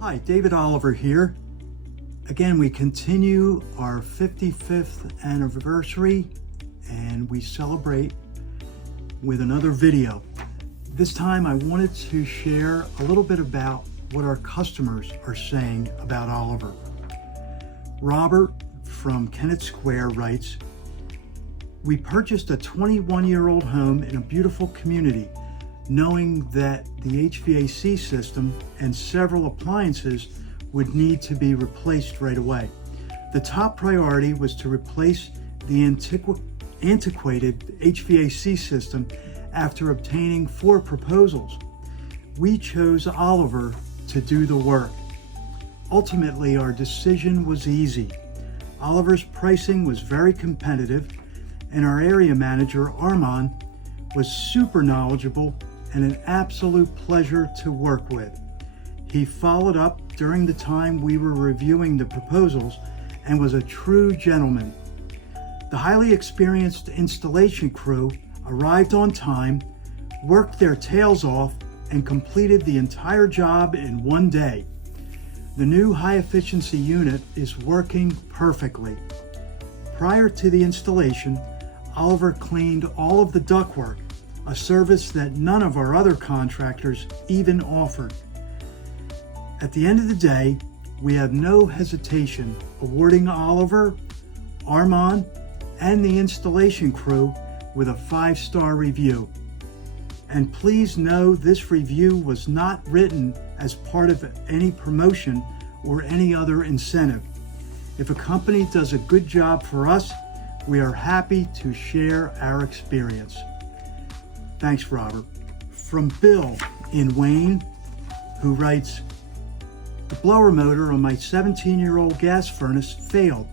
Hi, David Oliver here. Again, we continue our 55th anniversary and we celebrate with another video. This time I wanted to share a little bit about what our customers are saying about Oliver. Robert from Kennett Square writes, "We purchased a 21-year-old home in a beautiful community, knowing that the HVAC system and several appliances would need to be replaced right away. The top priority was to replace the antiquated HVAC system after obtaining 4 proposals. We chose Oliver to do the work. Ultimately, our decision was easy. Oliver's pricing was very competitive, and our area manager, Armand, was super knowledgeable and an absolute pleasure to work with. He followed up during the time we were reviewing the proposals and was a true gentleman. The highly experienced installation crew arrived on time, worked their tails off, and completed the entire job in one day. The new high-efficiency unit is working perfectly. Prior to the installation, Oliver cleaned all of the ductwork, a service that none of our other contractors even offered. At the end of the day, we have no hesitation awarding Oliver, Armand, and the installation crew with a 5-star review. And please know this review was not written as part of any promotion or any other incentive. If a company does a good job for us, we are happy to share our experience." Thanks, Robert. From Bill in Wayne, who writes, "The blower motor on my 17-year-old gas furnace failed,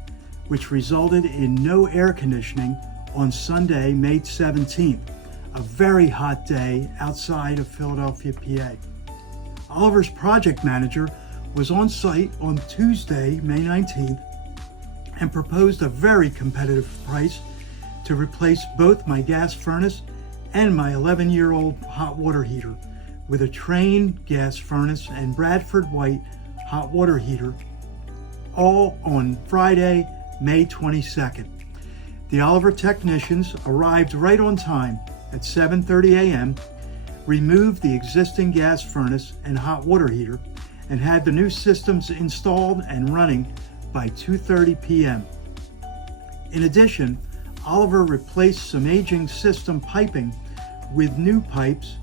which resulted in no air conditioning on Sunday, May 17th, a very hot day outside of Philadelphia, PA. Oliver's project manager was on site on Tuesday, May 19th, and proposed a very competitive price to replace both my gas furnace and my 11-year-old hot water heater with a Trane gas furnace and Bradford White hot water heater, all on Friday, May 22nd. The Oliver technicians arrived right on time at 7:30 a.m., removed the existing gas furnace and hot water heater, and had the new systems installed and running by 2:30 p.m. In addition, Oliver replaced some aging system piping with new pipes